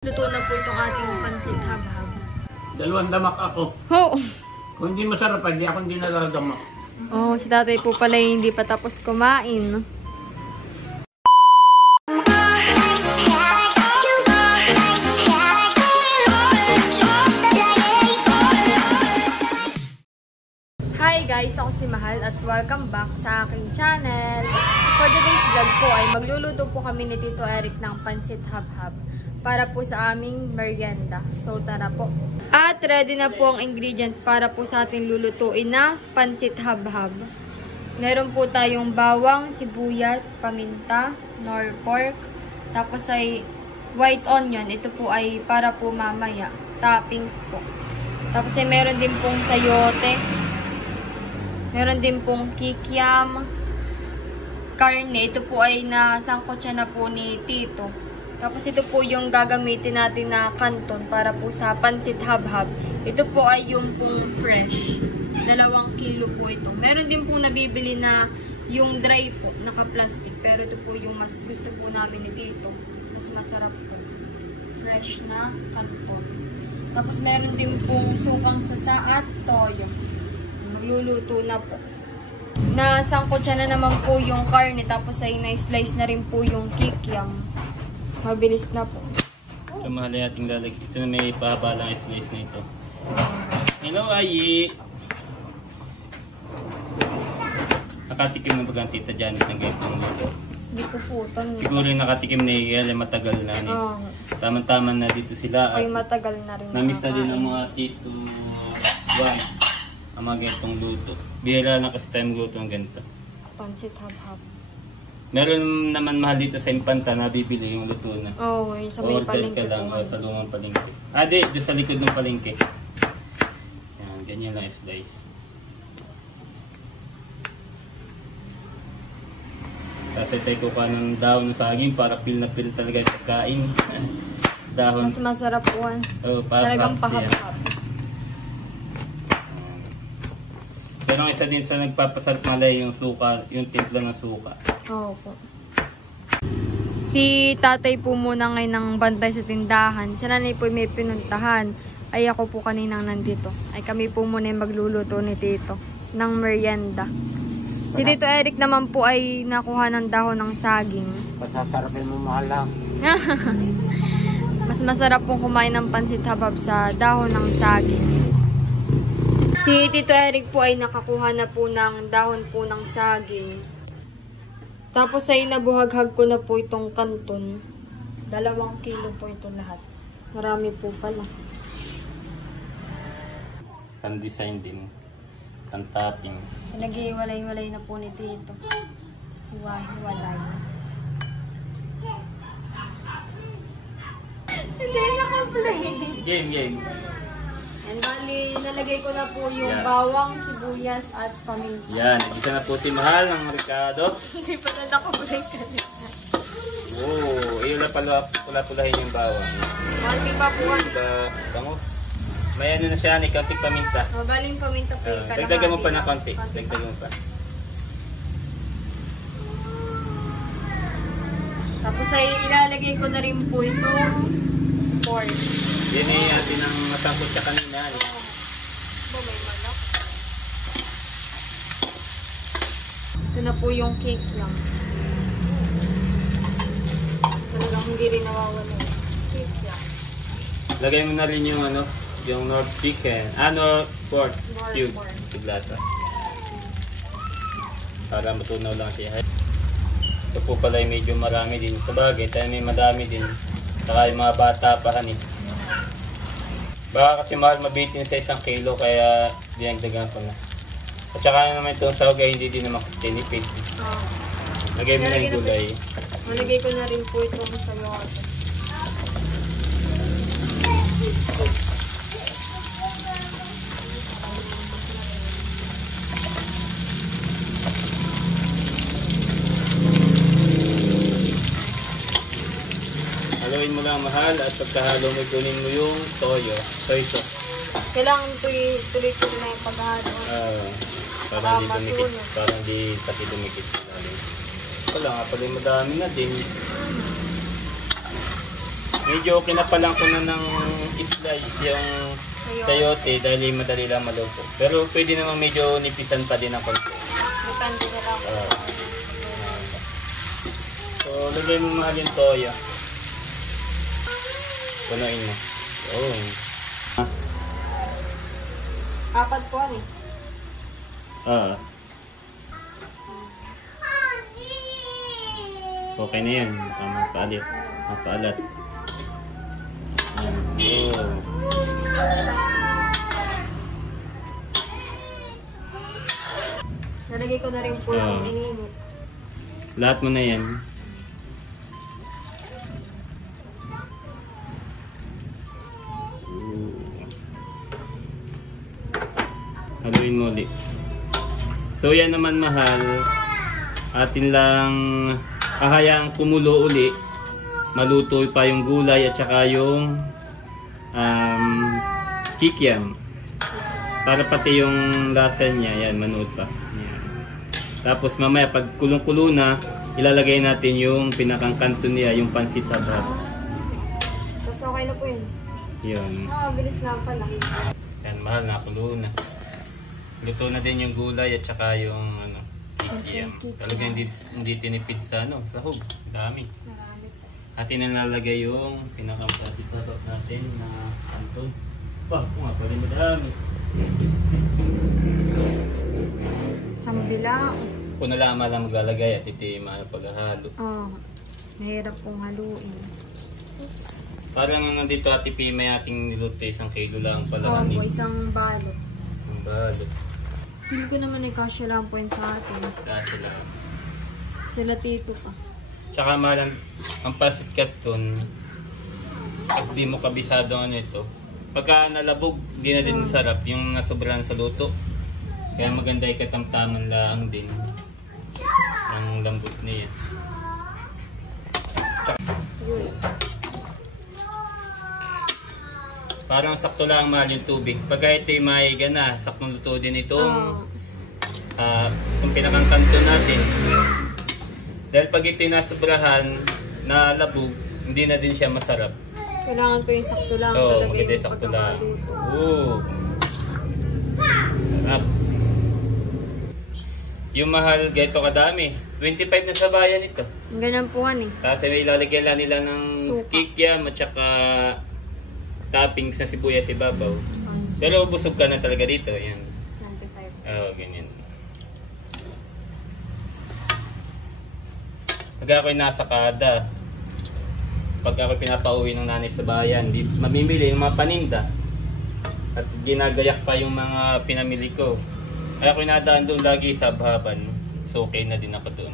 Luto na po itong ating pansit habhab. Dalawang damak ako. Oh! Kung hindi masarap, hindi ako hindi naladamak. Oh, si tatay po pala hindi pa tapos kumain. Hi guys! Ako si Mahal at welcome back sa aking channel. For today's vlog po ay magluluto po kami ni Tito Eric ng pansit habhab para po sa aming merienda. So tara po. At ready na po ang ingredients para po sa ating lulutuin na pansit habhab. Meron po tayong bawang, sibuyas, paminta, nor pork, tapos ay white onion. Ito po ay para po mamaya. Toppings po. Tapos ay meron din pong sayote. Meron din pong kikiam, karne. Ito po ay nasangkot siya na po ni Tito. Tapos ito po yung gagamitin natin na kanton para po sa pansit habhab. Ito po ay yung pong fresh. 2 kilo po ito. Meron din pong nabibili na yung dry po, naka-plastic. Pero ito po yung mas gusto po namin ni Tito. Mas masarap po. Fresh na kanton. Tapos meron din pong sukang sasa at toyo. Magluluto na po. Nasangkot siya na naman po yung karne. Tapos ay na-slice na rin po yung kikiam. Mabilis na po. Ito mahal ay ating lalagay. Ito na may pahaba lang slice na ito. Hello, Ayi! Nakatikim na ba ang tita Janet ng ganitong luto? Hindi ko po. Siguro yung nakatikim na Igel ay matagal na. Tama-tama na dito sila. Ay matagal na rin. Namiss na din ang mga tito Juan ang mga ganitong luto. Bihira na kasi tayong luto ng ganito. Pansit habhab. Meron naman mahal dito sa Impanta na bibili yung luto na. Oo, yung sa may palengke ka lang po. sa lumang palengke. Di, doon sa likod ng palengke. Yan, ganyan lang slice. Kasi tayo kukuha ng dahon ng saging para pil na pil talaga yung pagkain. Dahon. Mas masarap po. Talagang pahabhab. Pero ang isa din sa nagpapasarap malay yung suka, yung timpla ng suka. Oo po. Si tatay po muna ngayon ng bantay sa tindahan. Si nanay po may pinuntahan. Ay ako po kaninang nandito. Ay kami po muna yung magluluto ni Tito ng merienda. Si Tito Eric naman po ay nakuha ng dahon ng saging. Pasasarapin mo mahal lang. Mas masarap pong kumain ng pansit habhab sa dahon ng saging. Si Tito Eric po ay nakakuha na po ng dahon po ng saging. Tapos ay nabuhaghag ko na po itong kanton. 2 kilo po ito lahat. Marami po pala. Pan-design din. Pan-toppings. Nag-iwalay-walay na po ni Tito. Hiwa-hiwalay. Hindi naka-play. Game. And bali, nalagay ko na po yung bawang, sibuyas at paminta. Yan, isa na po si Mahal ng Ricardo. Hindi pa na naka-break kanina. Oo, iyon na pula-pulahin yung bawang. Bali pa po. Bango. May ano na siya, ni kaunting paminta. Baling paminta po yung kalahati. Dagdagan mo pa na konti. Dagdagan mo pa. Tapos ay ilalagay ko na rin po itong pork. Yan eh, atin ang masangkot siya kanina. May manok. Ito na po yung cake lang. Talagang hindi rin nawawala. Cake lang. Lagay mo na rin yung ano, yung North chicken. Pork cube. Tiglasa. Para matunaw lang siya. Ito po pala yung medyo marami din. Sa bagay, tayo may madami din. Saka yung mga bata pa hanin. Baka kasi mahal mabitin sa 1 kilo kaya dinagdagan ko na. At saka naman itong sawagay hindi din naman tinipid. Lagay mo na yung gulay. Malagay ko na rin po itong sayote. Haluin mo lang Mahal at pagkahalo mo kunin mo yung toyo. Soy sauce. Kailangan tuloy-tuloy na yung paghalo. Para hindi dumikit. Para hindi pati dumikit. Wala nga pala madami na din. Medyo kinapalang ko na ng slice yung sayote dahil madali lang maluto. Pero pwede naman medyo nipisan pa din ang konti. Depende na lang. So, lagay mo mahal yung toyo. Punuin mo. Oh. 4 po eh. Okay na yan. Mapaalit. Mapaalat. Oh. Nalagay ko na rin po yung ininit. Lahat mo na yan. Haluin mo ulit. So yan naman mahal. Atin lang hahayaang kumulo uli. Maluto pa yung gulay at saka yung kikiam. Para pati yung lasa niya, yan, manood pa. Yan. Tapos mamaya pag kulong-kulo na, ilalagay natin yung pinakang kanto niya, yung pansit habhab. Tapos okay na po yun. Yun. Bilis na pala. Yan, mahal, nakulo na. Luto na din yung gulay at saka yung kikiam. Talaga hindi tinipid sa sahog. Dami. Marami po. Atin na lalagay yung pinakang pansit habhab natin na kanto. Ba, kung nga pala madami. Sambila. Kung nalaman lang maglalagay at ito yung paghahalo. Mahirap pong haluin. Oops. Parang nandito Ate P, may ating niluto 1 kilo lang pala. Po, isang balot. Ang balot. Feel ko naman ay kasya lang po yun sa atin. Kasi lang. Sila tito pa. Tsaka malang ang pasit katon, pag di mo kabisado ito, pagka nalabog, di na din sarap yung nasobrahan sa luto. Kaya maganda yung katamtaman lang din ang lambot niya. Parang sakto lang mahal yung tubig. Pagka ito yung mahiga na, saktong luto din itong itong pinakang kanto natin. Dahil pag ito yung nasobrahan, na labog, hindi na din siya masarap. Kailangan po yung sakto lang. Oo, maganda yung sakto lang. Oo. Sarap. Yung mahal, gaito kadami. 25 na sa bayan ito. Ganyan po eh. Kasi may ilalagyan lang nila ng kikiam at saka toppings na sibuyas ibabaw. Pero busog ka na talaga dito. Yan. 25. Oo, ganyan. Pag ako'y nasa kada, pag ako'y pinapauwi ng nanay sa bayan, mamimili yung mga paninda. At ginagayak pa yung mga pinamili ko. Kaya ako'y nadaan doon lagi sa habhaban. So okay na din ako doon.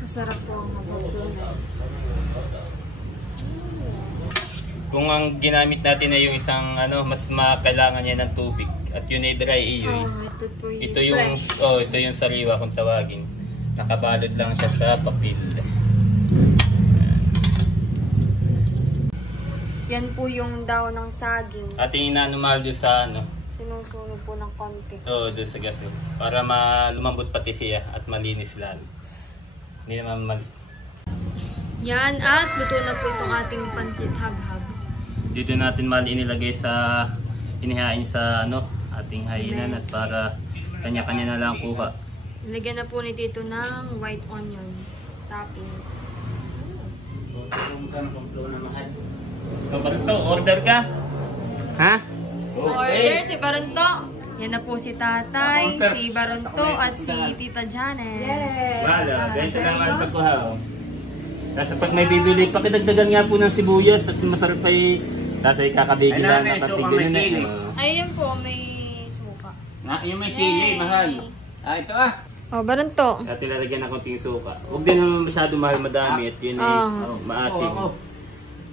Masarap po ang habhab doon. Kung ang ginamit natin ay yung isang mas makailangan niya ng tubig at yun ay dry iyoy. Ito yung fresh. Ito yung sariwa kung tawagin. Nakabalot lang siya sa papel. Yan po yung daw ng saging. Ating inanumal doon sa Sinusunog po ng konti. Oo, doon sa gas. Para lumambot pati siya at malinis lalo. Hindi naman Yan, at luto na po itong ating pansit habhab. Dito natin inilagay sa inihain sa ating hainan at para kanya-kanya na lang kuha. Nilagyan na po ni Tito ng white onion toppings. Baronto, order ka? Ha? Order si Baronto. Yan na po si Tatay, si Baronto at si Tita Janet. Wala, ganito lang ang pagkuha. Kasi pag may bibili, pakidagdagan nga po ng sibuyas at masarap ay tatay kakabigil lang nakatigil na. Ayun po, may suka. Yung may sili, mahal. Ito Oh, Baronto. At ilalagyan na konting suka. Huwag din naman masyado mahal madami at yun ay maasim.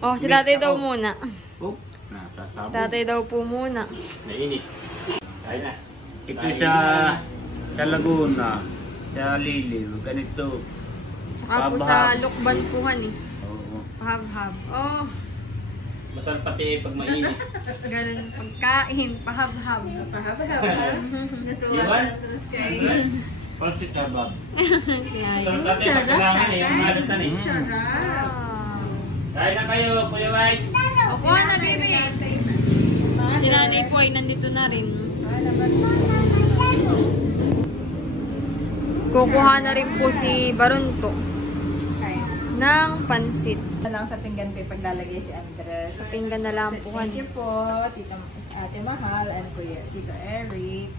Oh, si Tatay daw muna. Nasasabog. Si Tatay daw po muna. Mainit. Kaya na. Ito sa Laguna, sa Lilim, ganito. Saka po sa Lukban puhan Oo. Pahab-hab. Oh, Masarap pati pag mainit. ganun pagkain. Pahab-hab. Pahab-hab. Iwan? Pansit habab. Masarap pati pag kailangan yung malat na Sarap. Kain na kayo, Kuya Mike. Ako na, baby. Si nanay po ay nandito na rin. Kukuha na rin po si Barunto ng pansit. Na lang sa pinggan ko paglalagay si Andres. Sa pinggan na lang po. Thank you po, Tita Ate Mahal and Kuya Tito Eric.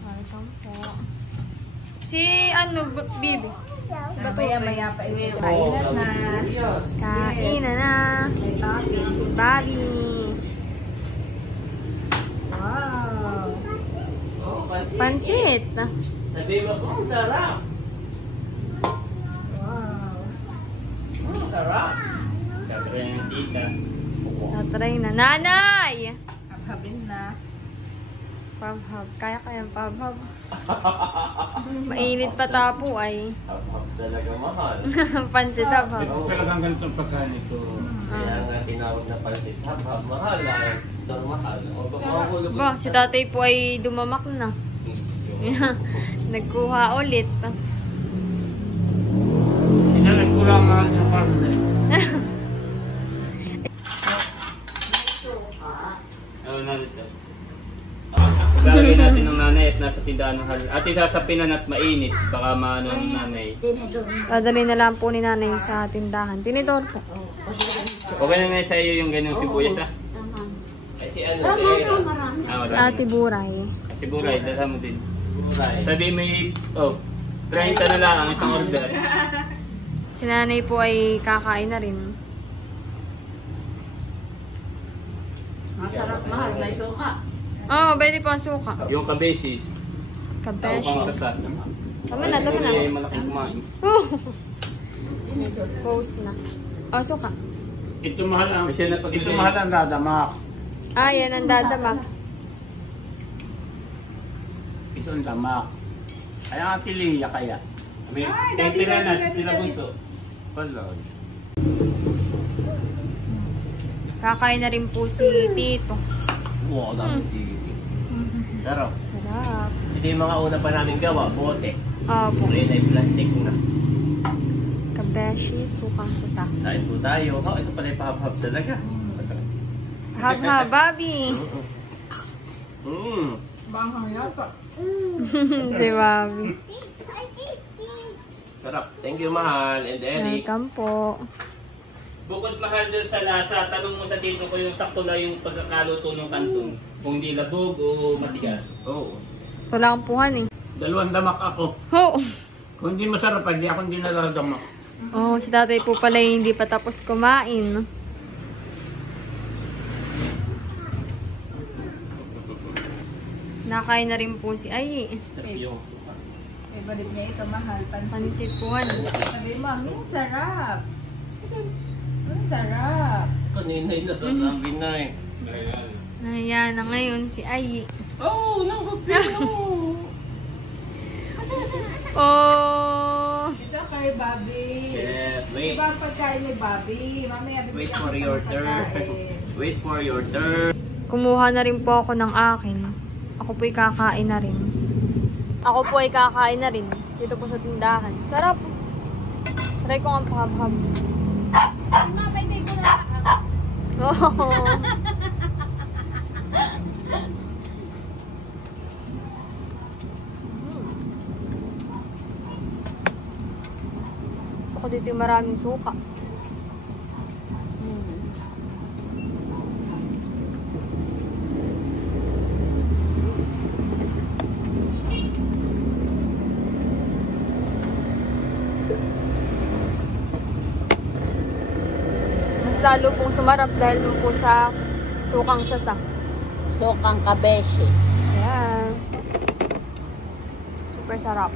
Welcome po. Si Bibi. Maya pa ito. Kainan na. Kainan na. May Bobby. Si Bobby. Wow. Pansit. Sabi mo, ang sarap. Wow. Ang sarap. Siyempre yung tita. Natry na. Nanay! Habhabin na. Pabhab. Kaya pabhab. Mainit pa tapo ay. Hap-hap talaga mahal. Pansit habhab. Ito talagang ganitong pagkain ito. Kaya nga tinawag na pansit. Hap-hap mahal. Ito mahal. O baka makulo Ba, si tatay po ay dumamak na. Nagkuha ulit. Inalas ko lang mahal ng karne. Oo, narito. Lalagyan natin ng nanay at nasa tindahan ng hal. At isasapinan at mainit. Baka maano ng nanay. Dadali na lang po ni nanay sa tindahan. Tinidor po. Okay na sa iyo yung ganyang sibuyas ah. Ay si ano, Era. Ah, Si wala Ate na. Buray. Si Buray, dala mo din. Buray. Sabi may, 30 na lang ang isang order. Si nanay po ay kakain na rin. Masarap mahal. May suka. Oo, pwede po ang suka. Yung kabesis. Tawag pang Kabeshi. sasat. Tama na, tama na. Siguro yung malaking kumain. Pose na. Oh, suka. Ito mahal ang, Kasi na pag- ito mahal ang dadamak. Ah, yan ang dadamak. Ito ang damak. Kaya nga tiliya kaya. May tentila na sila bunso. Wala. Kakain na rin po si Tito. Wow, dami si sarap. Sarap. Ito yung mga una pa namin gawa. Bote. Opo. Ngayon ay plastic na. Kabeshi, sukang sasa. Kain po tayo. Oh, ito pala yung pahap-hap talaga. Haba, Bobby. Banghang yata. Si Bobby. Sarap. Thank you, Mahal. And Eric. Welcome po. Bukod mahal dun sa lasa, tanong mo sa tito ko yung sakto lang yung pagkakaluto ng kanton. Kung hindi labog o matigas. Oo. Ito lang ang puhan eh. 2 damak ako. Oh! Kung hindi masarap, hindi ako hindi naladamak. Oh, si tatay po pala hindi pa tapos kumain. Nakain na rin po si Ay. Sarap yung Favorite niya ito mahal. Pansit puhan. Sabi mo, sarap. Sarap. kanina yung nasasabi na eh. Ayan na ngayon si Ay. Oh, nakapino! Oh! Ito kay Bobby. Yes, wait. Iba ang pagkain ni Bobby. Mamaya Wait for your turn. Wait for your turn. Kumuha na rin po ako ng akin. Ako po ay kakain na rin. Ako po ay kakain na rin. Dito po sa tindahan. Sarap. Try ko ang pahab-hab. Oh. Ako dito yung maraming suka. Mas lalo pong sumarap dahil dun po sa sukang sasa. Sokang kabeshi. Ayan. Super sarap.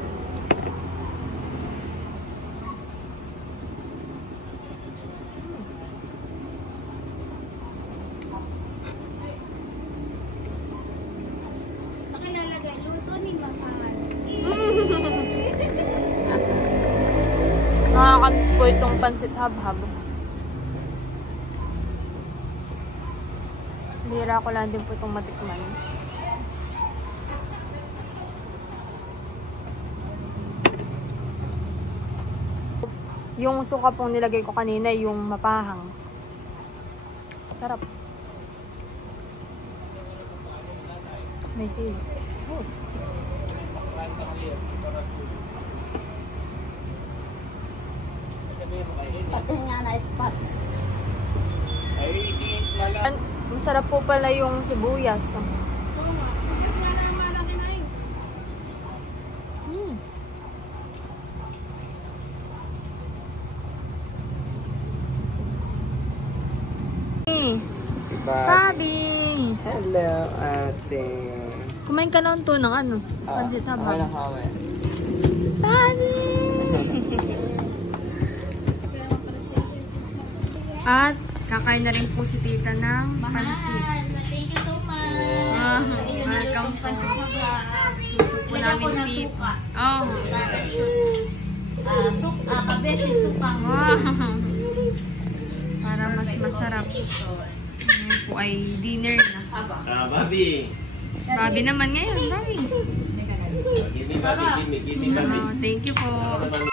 Pakilalagay, luto ni Mahal. Nakakamiss po itong pansit hab-hab. Bihira ko lang din po itong matikman. Yung suka pong nilagay ko kanina, yung mapahang. Sarap. May sili. Oh. Masarap po pala yung sibuyas. Pabi! Hello, ate. Kumain ka naman to ng ano? Pansit habang. Kawin. Pabi! At kakain na rin po si tita ng pansit. Thank you so much. Welcome po. Ito po namin tita. Oh. Kabeshi supang. Wow. Para mas masarap. Ngayon po ay dinner na. Babi. Babi naman ngayon, Babi. Give me, Babi. Give me, Babi. Thank you po.